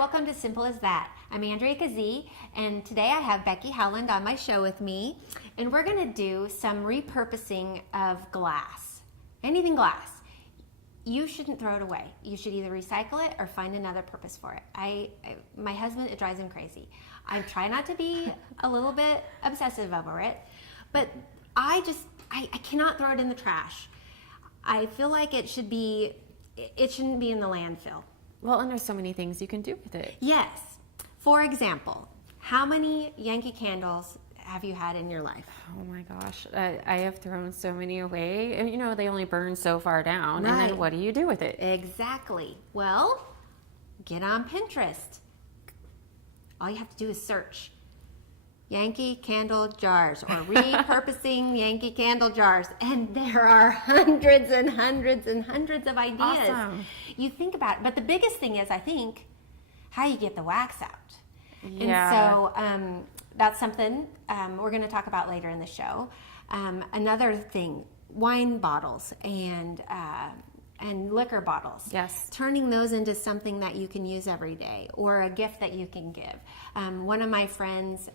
welcome to Simple as That. I'm Andrea Keesee, and today I have Becky Howland on my show with me, and we're going to do some repurposing of glass. Anything glass. You shouldn't throw it away. You should either recycle it or find another purpose for it. My husband, it drives him crazy. I try not to be a little bit obsessive over it, but I cannot throw it in the trash. I feel like it shouldn't be in the landfill. Well, and there's so many things you can do with it. Yes. For example, how many Yankee candles have you had in your life? Oh my gosh, I have thrown so many away. And, you know, they only burn so far down. Right. And then what do you do with it? Exactly. Well, get on Pinterest. All you have to do is search Yankee candle jars or repurposing Yankee candle jars, and there are hundreds and hundreds and hundreds of ideas. Awesome. You think about it, but the biggest thing is, I think, how you get the wax out. Yeah. And so that's something we're going to talk about later in the show. Another thing, wine bottles and liquor bottles. Yes. Turning those into something that you can use every day or a gift that you can give. One of my friends,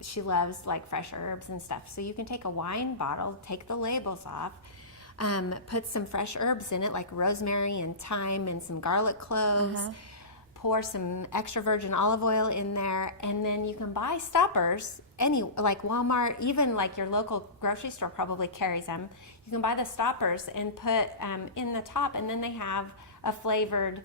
she loves like fresh herbs and stuff. So you can take a wine bottle, take the labels off, put some fresh herbs in it like rosemary and thyme and some garlic cloves. Pour some extra virgin olive oil in there, and then you can buy stoppers, like Walmart, even like your local grocery store probably carries them. You can buy the stoppers and put in the top, and then they have a flavored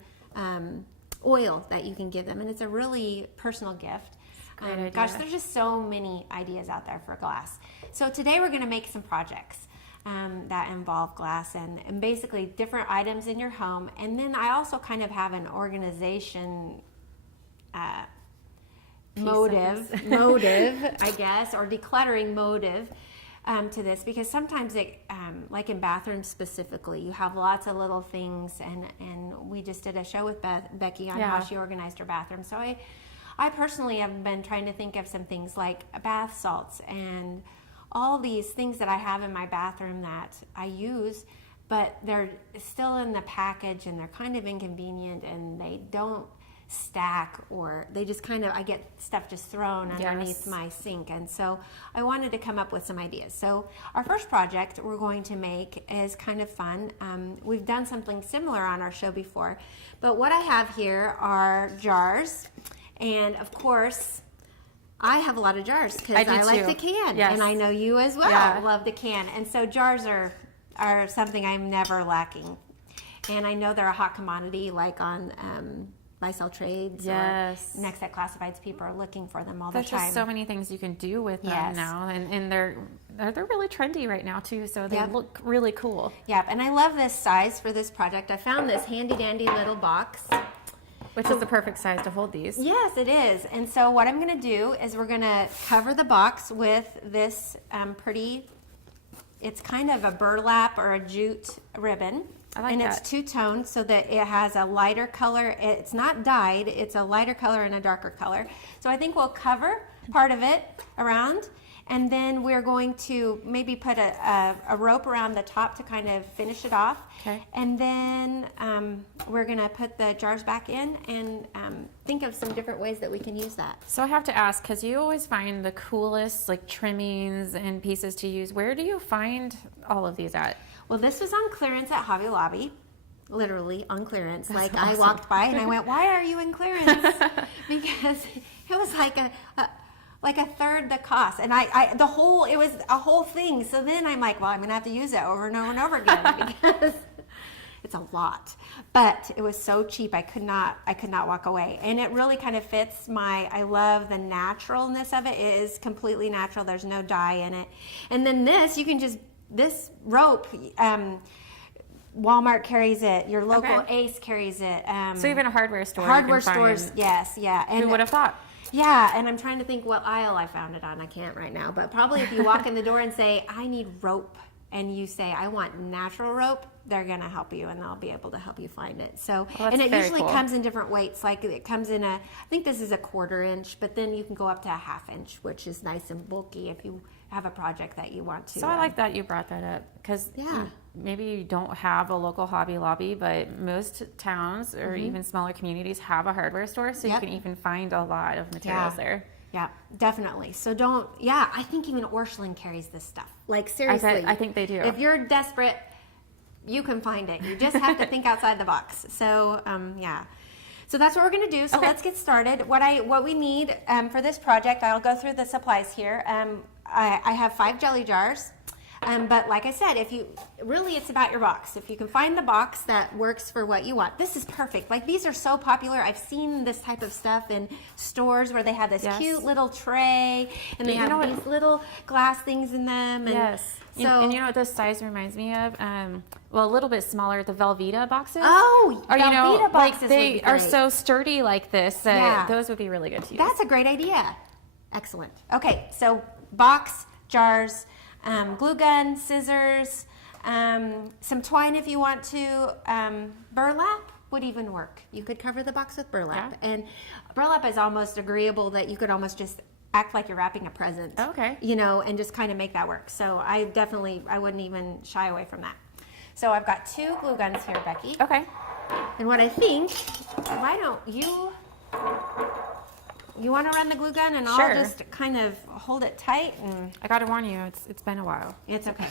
oil that you can give them, and it's a really personal gift. Great idea. Gosh, there's just so many ideas out there for glass. So today we're going to make some projects that involve glass and basically different items in your home. And then I also kind of have an organization motive, I guess, or decluttering motive to this, because sometimes it, like in bathrooms specifically, you have lots of little things, and we just did a show with Becky on how she organized her bathroom. So I personally have been trying to think of some things like bath salts and all these things that I have in my bathroom that I use, but they're still in the package and they're kind of inconvenient and they don't stack, or they just kind of, I get stuff just thrown underneath my sink. And so I wanted to come up with some ideas. So our first project we're going to make is kind of fun. We've done something similar on our show before, but what I have here are jars, and of course I have a lot of jars because I like the can, and I know you as well love the can. And so jars are something I'm never lacking. And I know they're a hot commodity, like on buy-sell trades or Nex-Tech classifieds. People are looking for them all the time. There's just so many things you can do with them now, and they're really trendy right now too, so they look really cool. Yep, and I love this size for this project. I found this handy-dandy little box. Which is the perfect size to hold these. Yes, it is. And so what I'm going to do is we're going to cover the box with this it's kind of a burlap or a jute ribbon. I like and that. It's two-toned so that it has a lighter color. It's not dyed. It's a lighter color and a darker color. So I think we'll cover part of it around, and then we're going to maybe put a rope around the top to kind of finish it off. Okay. And then we're going to put the jars back in and think of some different ways that we can use that. So I have to ask, because you always find the coolest like trimmings and pieces to use. Where do you find all of these at? Well, this was on clearance at Hobby Lobby. Literally on clearance. That's like awesome. I walked by and I went, "Why are you in clearance?" Because it was like a third the cost, and it was a whole thing. So then I'm like, well, I'm gonna have to use it over and over and over again because it's a lot. But it was so cheap, I could not walk away. And it really kind of fits I love the naturalness of it. It is completely natural. There's no dye in it. And then this rope, Walmart carries it. Your local Ace carries it. So even a hardware store. Hardware stores, yes, yeah. And who would have thought? Yeah, and I'm trying to think what aisle I found it on. I can't right now, but probably if you walk in the door and say, "I need rope," and you say, "I want natural rope," they're gonna help you, and they'll be able to help you find it. So, and it usually comes in different weights. Like it comes in I think this is a 1/4 inch, but then you can go up to a 1/2 inch, which is nice and bulky if you have a project that you want to. So I like that you brought that up, because maybe you don't have a local Hobby Lobby, but most towns or even smaller communities have a hardware store, so you can even find a lot of materials there. Yeah, definitely. So I think even Orscheln carries this stuff. Like, seriously. I think they do. If you're desperate, you can find it. You just have to think outside the box. So, So that's what we're going to do. So let's get started. What we need for this project, I'll go through the supplies here. I have 5 jelly jars. But like I said, it's about your box. If you can find the box that works for what you want, this is perfect. Like, these are so popular. I've seen this type of stuff in stores where they have this cute little tray and they have these little glass things in them. And So, and you know what this size reminds me of? Well, a little bit smaller, the Velveeta boxes. Oh, or, Velveeta boxes like they would be are great. So sturdy like this. Those would be really good to use. That's a great idea. Excellent. Okay, so box, jars, glue gun, scissors, some twine if you want to. Burlap would even work. You could cover the box with burlap. Yeah. And burlap is almost agreeable that you could almost just act like you're wrapping a present. Okay. And just kind of make that work. So I wouldn't even shy away from that. So I've got 2 glue guns here, Becky. Okay. And what I think, why don't you want to run the glue gun and I'll just kind of hold it tight? And I got to warn you, it's been a while. it's okay.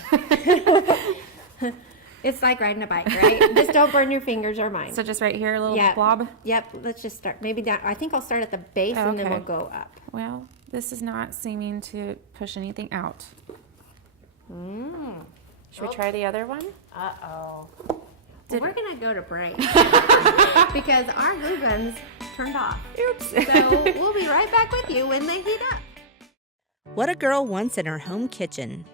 It's like riding a bike, right? Just don't burn your fingers or mine. So just right here, a little blob? Yep, let's just start. Maybe down. I think I'll start at the base and then we'll go up. Well, this is not seeming to push anything out. Should we try the other one? Uh-oh. We're going to go to break because our glue gun's turned off. Oops. So we'll be right back with you when they heat up. What a girl wants in her home kitchen.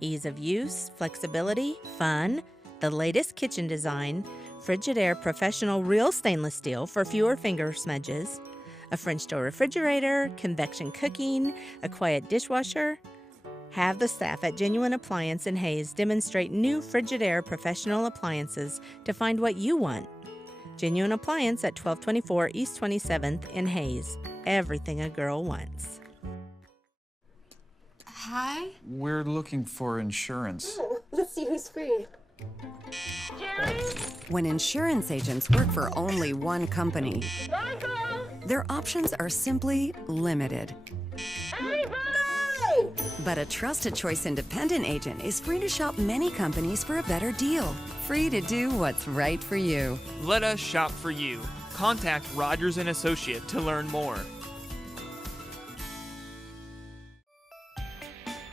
Ease of use, flexibility, fun, the latest kitchen design, Frigidaire professional real stainless steel for fewer finger smudges, a French door refrigerator, convection cooking, a quiet dishwasher. Have the staff at Genuine Appliance in Hayes demonstrate new Frigidaire professional appliances to find what you want. Genuine Appliance at 1224 East 27th in Hayes. Everything a girl wants. Hi. We're looking for insurance. Let's see who's free. When insurance agents work for only one company, their options are simply limited. But a Trusted Choice independent agent is free to shop many companies for a better deal. Free to do what's right for you. Let us shop for you. Contact Rogers & Associate to learn more.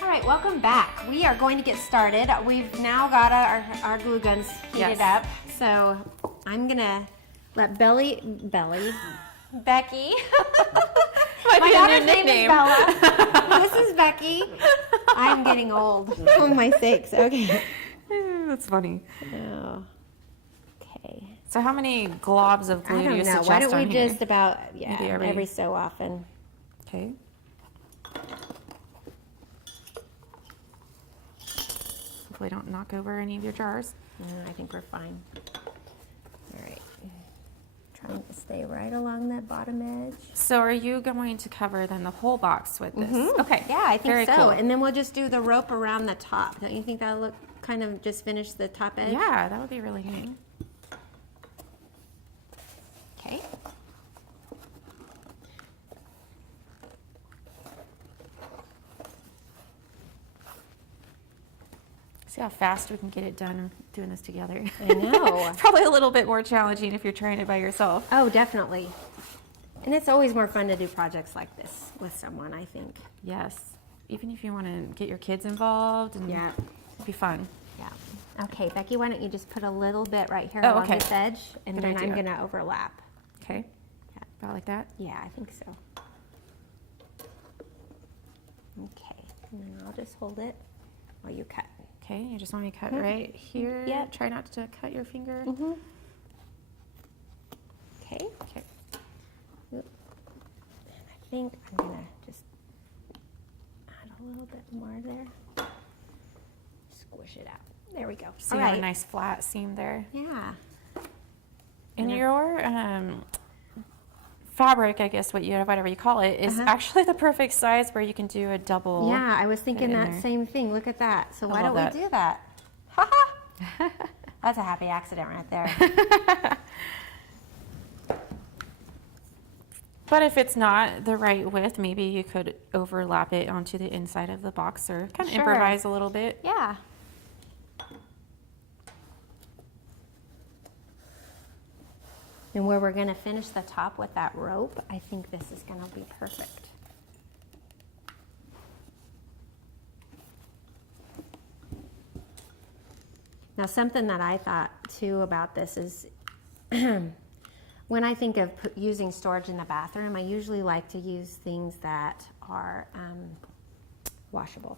All right, welcome back. We are going to get started. We've now got our glue guns heated up. So I'm going to let Becky. My daughter's name is Bella. This is Becky. I'm getting old. Oh, my sakes. Okay. That's funny. Oh. Okay. So how many globs of glue I do you don't know. suggest Why don't we on here? just about, Maybe every so often. Okay. Hopefully don't knock over any of your jars. I think we're fine. All right. Trying to stay right along that bottom edge. So are you going to cover then the whole box with this? Okay. Yeah, I think Very so. cool. And then we'll just do the rope around the top. Don't you think that'll look kind of just finish the top edge? Yeah, that would be really neat. Okay. See how fast we can get it done doing this together. I know. It's probably a little bit more challenging if you're trying it by yourself. Oh, definitely. And it's always more fun to do projects like this with someone, I think. Yes. Even if you want to get your kids involved and Yeah. it'd be fun. Yeah. Okay, Becky, why don't you just put a little bit right here Oh, along okay. this edge, and Good then I'm idea. going to overlap. Okay. Yeah. About like that? Yeah, I think so. Okay, and then I'll just hold it while you cut. Okay, you just want me to cut right here? Yep. Try not to cut your finger. Okay. Okay. And I think I'm going to just add a little bit more there. Squish it out. There we go. So you have a nice flat seam there. Yeah. In your fabric, I guess whatever you call it, is actually the perfect size where you can do a double. Yeah, I was thinking that there. same thing. Look at that. So why love don't that. we do that? Ha-ha! That's a happy accident right there. But if it's not the right width, maybe you could overlap it onto the inside of the box or kind of Sure. improvise a little bit. Yeah. And where we're gonna finish the top with that rope, I think this is gonna be perfect. Now, something that I thought too about this is when I think of using storage in the bathroom, I usually like to use things that are washable.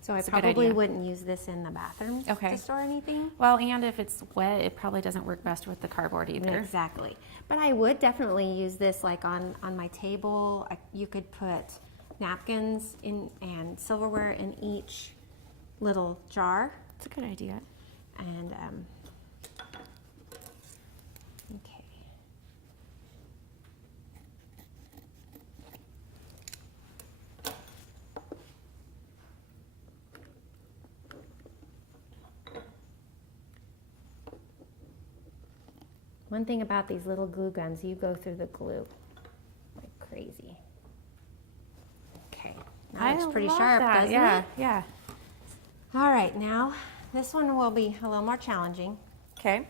So I That's a good probably idea. wouldn't use this in the bathroom Okay. to store anything. Well, and if it's wet, it probably doesn't work best with the cardboard either. Exactly. But I would definitely use this like on my table. You could put napkins in and silverware in each little jar. It's a good idea. And, okay. One thing about these little glue guns, you go through the glue like crazy. Okay, that looks pretty love sharp, that. doesn't Yeah, it? yeah. All right, now this one will be a little more challenging. Okay.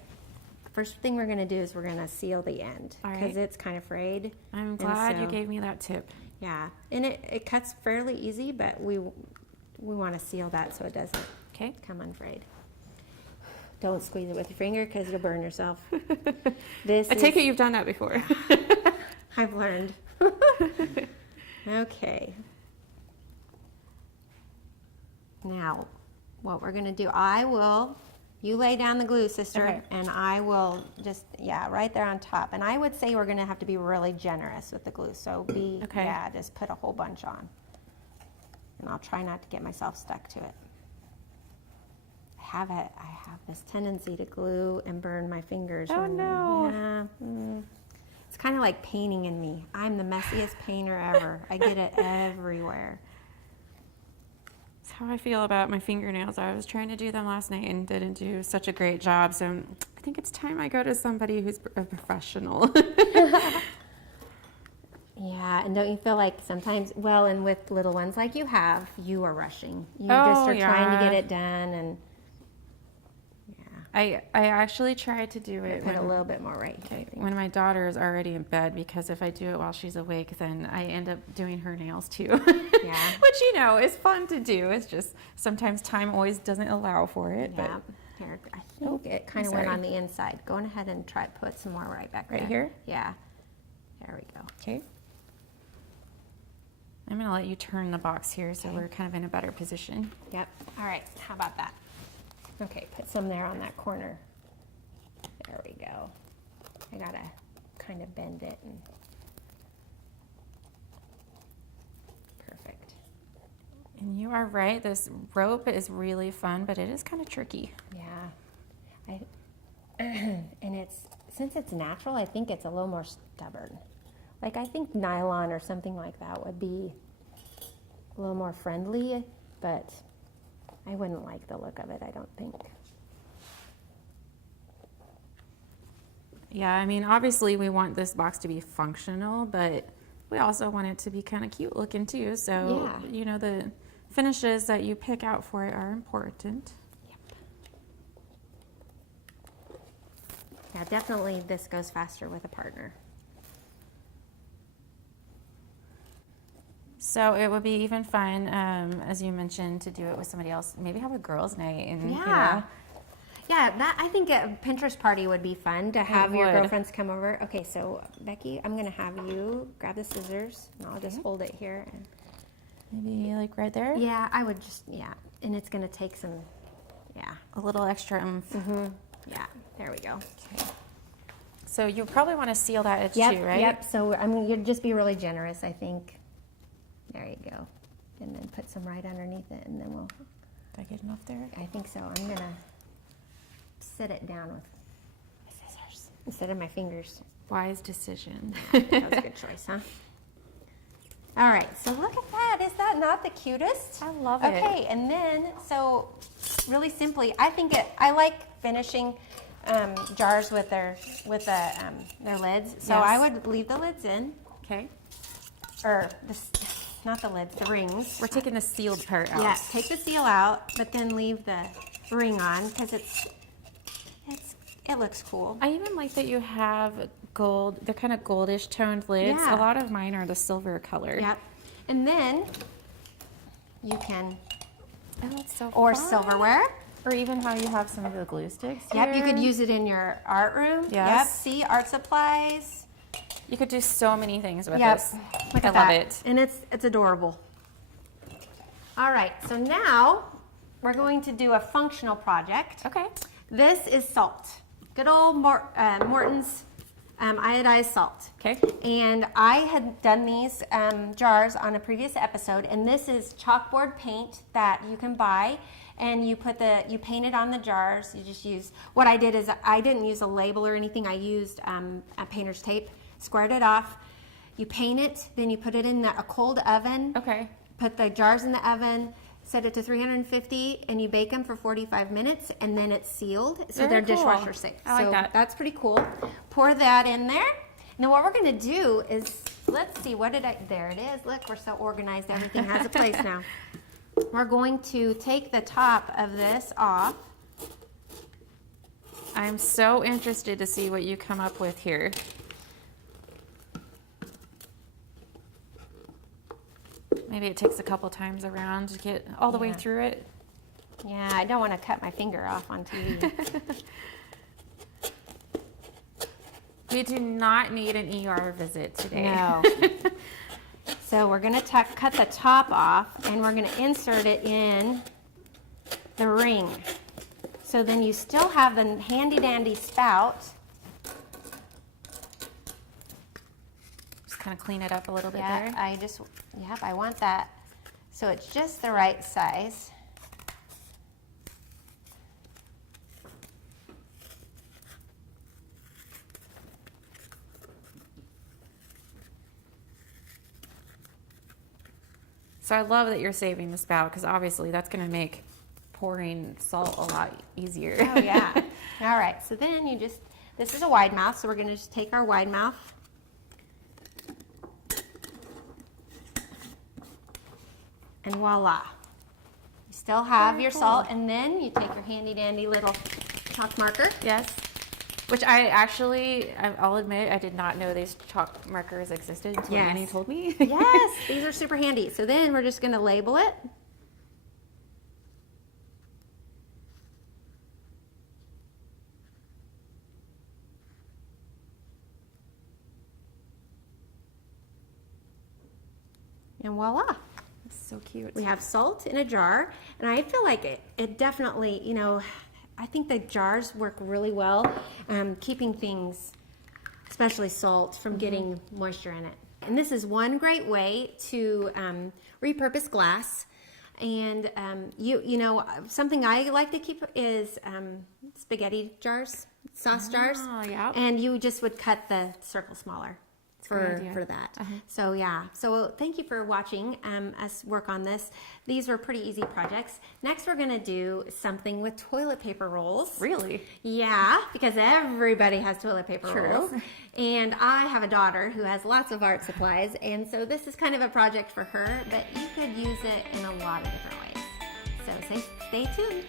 First thing we're gonna do is we're gonna seal the end All because right. it's kind of frayed. I'm And glad you so- gave me that tip. Yeah, and it cuts fairly easy, but we want to seal that so it doesn't Okay. come unfrayed. Don't squeeze it with your finger because you'll burn yourself. This I take is- it you've done that before. I've learned. Okay. Now, what we're gonna do, you lay down the glue, sister, Okay. and I will just, right there on top. And I would say we're gonna have to be really generous with the glue, so Okay. just put a whole bunch on. And I'll try not to get myself stuck to it. I have this tendency to glue and burn my fingers. Oh, no. Yeah. It's kind of like painting in me. I'm the messiest painter ever. I get it everywhere. That's how I feel about my fingernails. I was trying to do them last night and didn't do such a great job. So I think it's time I go to somebody who's a professional. Yeah, and don't you feel like sometimes, well, and with little ones like you have, you are rushing. You Oh, just are trying to yeah. get it done, and I actually tried to do it put a little bit more right here. I think. when my daughter is already in bed, because if I do it while she's awake, then I end up doing her nails too. Yeah. Which, is fun to do. It's just sometimes time always doesn't allow for it. Yeah. Here, I think it kind of went on the inside. Go on ahead and try put some more right back Right there. here? Yeah. There we go. Okay. I'm going to let you turn the box here so we're kind of in a better position. Yep. All right. How about that? Okay, put some there on that corner. There we go. I gotta kind of bend it and perfect. And you are right. This rope is really fun, but it is kind of tricky. Yeah. And since it's natural, I think it's a little more stubborn. Like I think nylon or something like that would be a little more friendly, but I wouldn't like the look of it, I don't think. Yeah, I mean, obviously we want this box to be functional, but we also want it to be kind of cute looking too. So, Yeah. The finishes that you pick out for it are important. Yeah, definitely this goes faster with a partner. So it would be even fun, as you mentioned, to do it with somebody else. Maybe have a girls' night and Yeah. Yeah, that I think a Pinterest party would be fun to have your would. girlfriends come over. Okay, so Becky, I'm gonna have you grab the scissors and I'll just hold it here. And maybe like right there. yeah, I would just, and it's gonna take some, A little extra oomph. yeah, there we go. Okay. So you probably want to seal that edge Yep, too, right? yep, so you'd just be really generous, I think. There you go. And then put some right underneath it and then Did I get enough there? I think so. I'm gonna sit it down with scissors instead of my fingers. Wise decision. That was a good choice, huh? All right, so look at that. Is that not the cutest? I love it. Okay, and then, so really simply, I like finishing jars with their lids. So Yes. I would leave the lids in, Okay. or not the lids, the rings. We're taking the sealed part out. Yeah, take the seal out, but then leave the ring on because it looks cool. I even like that you have gold. They're kind of goldish toned lids. Yeah. A lot of mine are the silver color. Yep. And then you can, Oh, that's so or fun. silverware. Or even how you have some of the glue sticks Yep, you here. could use it in your art room. Yes. Yep, see, art supplies. You could do so many things with Yep, this. look I at love that. it. And it's adorable. All right, so now we're going to do a functional project. Okay. This is salt. Good old Morton's iodized salt. Okay. And I had done these jars on a previous episode, and this is chalkboard paint that you can buy, and you paint it on the jars. You just use, what I did is I didn't use a label or anything. I used a painter's tape, squared it off. You paint it, then you put it in a cold oven. Okay. Put the jars in the oven, set it to 350, and you bake them for 45 minutes, and then it's sealed, so Very they're cool. dishwasher safe. I like so that. That's pretty cool. Pour that in there. Now what we're gonna do is, let's see, there it is. Look, we're so organized, everything has a place now. We're going to take the top of this off. I'm so interested to see what you come up with here. Maybe it takes a couple times around to get all the way Yeah. through it. Yeah, I don't want to cut my finger off on TV. We do not need an ER visit today. No. So we're going to cut the top off, and we're going to insert it in the ring. So then you still have the handy dandy spout. Just kind of clean it up a little bit Yeah, there. I want that. So it's just the right size. So I love that you're saving the spout because obviously that's going to make pouring salt a lot easier. Oh yeah. All right, so then this is a wide mouth, so we're going to just take our wide mouth. And voila. You still have Very your cool. salt, and then you take your handy dandy little chalk marker. Yes. Which I'll admit, I did not know these chalk markers existed until Yes. Annie told me. Yes, these are super handy. So then we're just going to label it. And voila. So cute. We have salt in a jar, and I feel like it definitely, I think the jars work really well, keeping things, especially salt, from getting moisture in it. And this is one great way to repurpose glass. And something I like to keep is spaghetti jars, sauce jars. Oh, yeah. And you just would cut the circle smaller good idea. for that. So yeah, so thank you for watching us work on this. These were pretty easy projects. Next we're gonna do something with toilet paper rolls. Really? Yeah, because everybody has toilet paper True. rolls. And I have a daughter who has lots of art supplies, and so this is kind of a project for her, but you could use it in a lot of different ways. So stay tuned.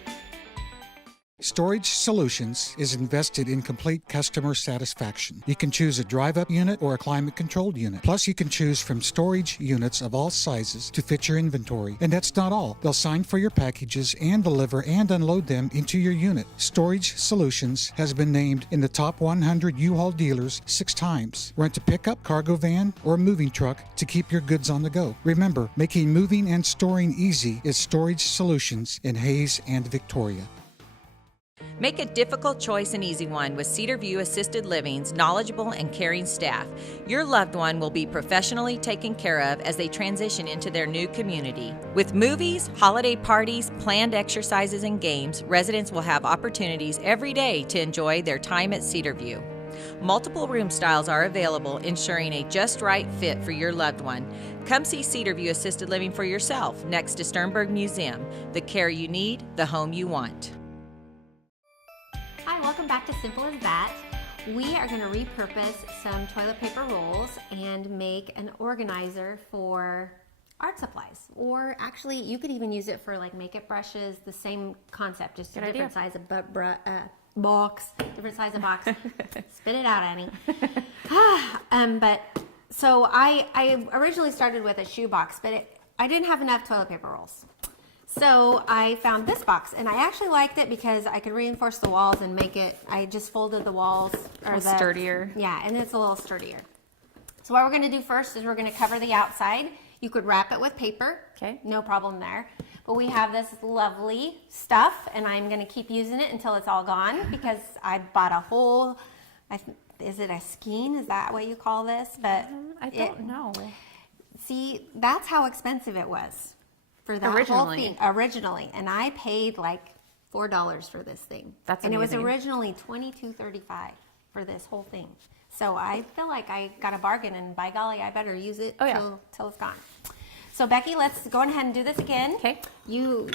Storage Solutions is invested in complete customer satisfaction. You can choose a drive-up unit or a climate-controlled unit. Plus, you can choose from storage units of all sizes to fit your inventory. And that's not all. They'll sign for your packages and deliver and unload them into your unit. Storage Solutions has been named in the top 100 U-Haul dealers 6 times. Rent a pickup, cargo van, or moving truck to keep your goods on the go. Remember, making moving and storing easy is Storage Solutions in Hayes and Victoria. Make a difficult choice an easy one with Cedar View Assisted Living's knowledgeable and caring staff. Your loved one will be professionally taken care of as they transition into their new community. With movies, holiday parties, planned exercises, and games, residents will have opportunities every day to enjoy their time at Cedar View. Multiple room styles are available, ensuring a just right fit for your loved one. Come see Cedarview Assisted Living for yourself next to Sternberg Museum. The care you need, the home you want. Hi, welcome back to Simple as That. We are going to repurpose some toilet paper rolls and make an organizer for art supplies. Or actually, you could even use it for like makeup brushes, the same concept, just a different size of box, different size of box. Spit it out, Annie. So I originally started with a shoe box, but I didn't have enough toilet paper rolls. So I found this box, and I actually liked it because I could reinforce the walls and make it, I just folded the walls. Sturdier. Yeah, and it's a little sturdier. So what we're going to do first is we're going to cover the outside. You could wrap it with paper. Okay. No problem there. But we have this lovely stuff, and I'm going to keep using it until it's all gone because I bought a whole, is it a skein? Is that what you call this? But I don't know. See, that's how expensive it was for that whole thing originally, and I paid like $4 for this thing. That's and amazing. It was originally $22.35 for this whole thing. So I feel like I got a bargain, and by golly, I better use it till it's gone. So Becky, let's go ahead and do this again. Okay. You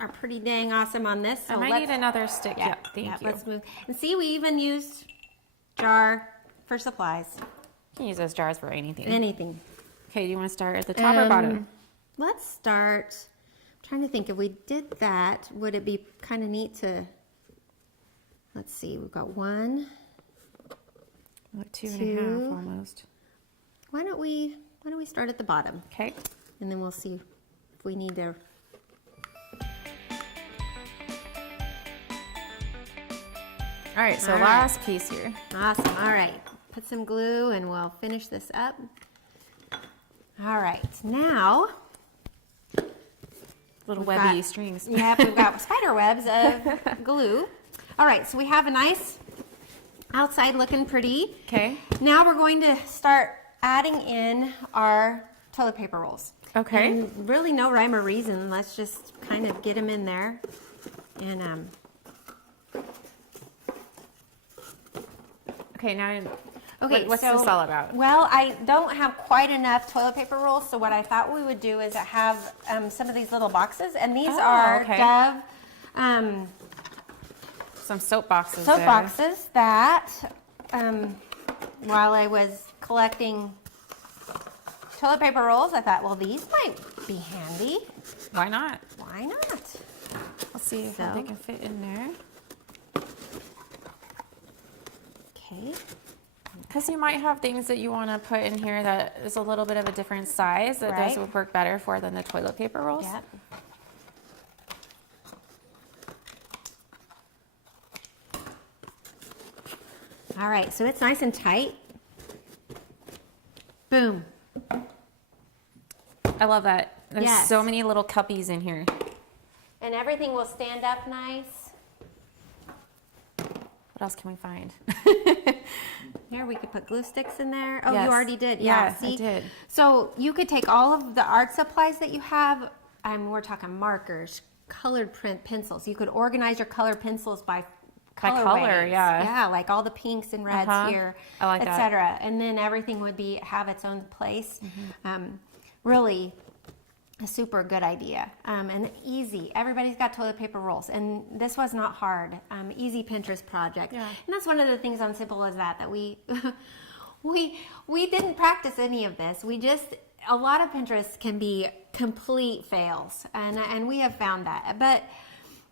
are pretty dang awesome on this. So I might need another stick. Yeah, thank you. Let's move. And see, we even used jar for supplies. You can use those jars for anything. Anything. Okay, do you want to start at the top or bottom? Let's start. I'm trying to think, if we did that, would it be kind of neat to, let's see, we've got one. Like 2.5 almost. Why don't we start at the bottom? Okay. And then we'll see if we need to. All right, so All right. last piece here. Awesome. All right. Put some glue and we'll finish this up. All right. Now, Little we've webby got- strings. Yep, we've got spider webs of glue. All right, so we have a nice outside looking pretty. Okay. Now we're going to start adding in our toilet paper rolls. Okay. And really no rhyme or reason. Let's just kind of get them in there. And Okay, now okay, what's so, this all about? Well, I don't have quite enough toilet paper rolls, so what I thought we would do is have some of these little boxes, and these are Dove some soap boxes. soap boxes that while I was collecting toilet paper rolls, I thought, well, these might be handy. Why not? Why not? Let's see if they can fit in there. Okay. Because you might have things that you want to put in here that is a little bit of a different size that Right. those would work better for than the toilet paper rolls. Yep. All right, so it's nice and tight. Boom. I love that. There's Yes. so many little cuppies in here. And everything will stand up nice. What else can we find? Here, we could put glue sticks in there. Oh, Yes. you already did. Yeah, See? I did. So you could take all of the art supplies that you have, we're talking markers, colored print pencils. You could organize your colored pencils by color, colorways. yeah. Yeah, like all the pinks and reds here, I like that. etc. And then everything would have its own place. Really a super good idea and easy. Everybody's got toilet paper rolls, and this was not hard. Easy Pinterest project. Yeah. And that's one of the things on Simple as That we we didn't practice any of this. A lot of Pinterest can be complete fails, and we have found that. But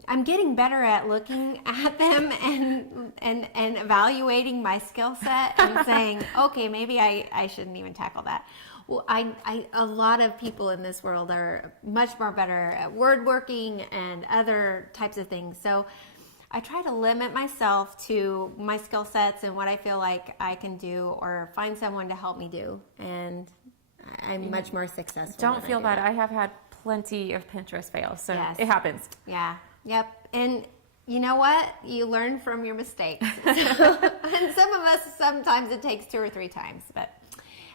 I'm getting better at looking at them and evaluating my skill set and saying, okay, maybe I shouldn't even tackle that. Well, a lot of people in this world are much more better at word working and other types of things. So I try to limit myself to my skill sets and what I feel like I can do, or find someone to help me do. And I'm much more successful. Don't feel bad. I have had plenty of Pinterest fails, so Yes. it happens. Yeah. Yep. And you know what? You learn from your mistakes. And some of us, sometimes it takes 2 or 3 times. But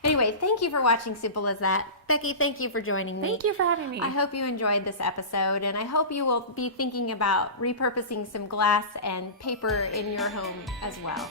anyway, thank you for watching Simple as That. Becky, thank you for joining me. Thank you for having me. I hope you enjoyed this episode, and I hope you will be thinking about repurposing some glass and paper in your home as well.